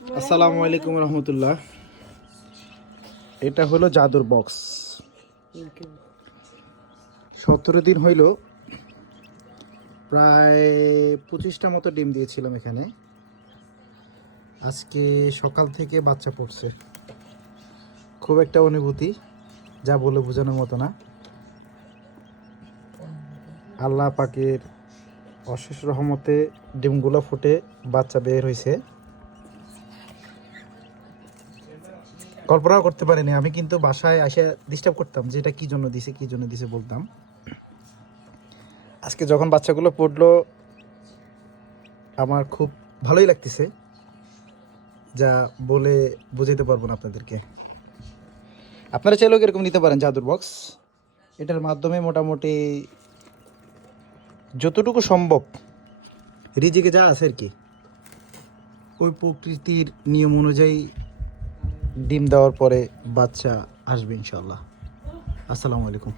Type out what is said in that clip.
আসসালামু আলাইকুম রহমতুল্লাহ। এটা হলো জাদুর বক্স। 17 দিন হইল, প্রায় 25টা মতো ডিম দিয়েছিলাম এখানে। আজকে সকাল থেকে বাচ্চা পড়ছে। খুব একটা অনুভূতি যা বলে বোঝানোর মতো না। আল্লাহ পাকের অশেষ রহমতে ডিমগুলো ফুটে বাচ্চা বের হয়েছে। কল্পনাও করতে পারিনি। আমি কিন্তু বাসায় এসে ডিস্টার্ব করতাম যে এটা কী জন্য দিছে বলতাম। আজকে যখন বাচ্চাগুলো পড়লো আমার খুব ভালোই লাগতেছে, যা বলে বোঝাতে পারবো না আপনাদেরকে। আপনারা চাইলেও এরকম নিতে পারেন জাদুর বক্স। এটার মাধ্যমে মোটামুটি যতটুকু সম্ভব রিজিকে যা আছে আর কি, ওই প্রকৃতির নিয়ম অনুযায়ী ডিম দেওয়ার পরে বাচ্চা আসবে ইনশাল্লাহ। আসসালামু আলাইকুম।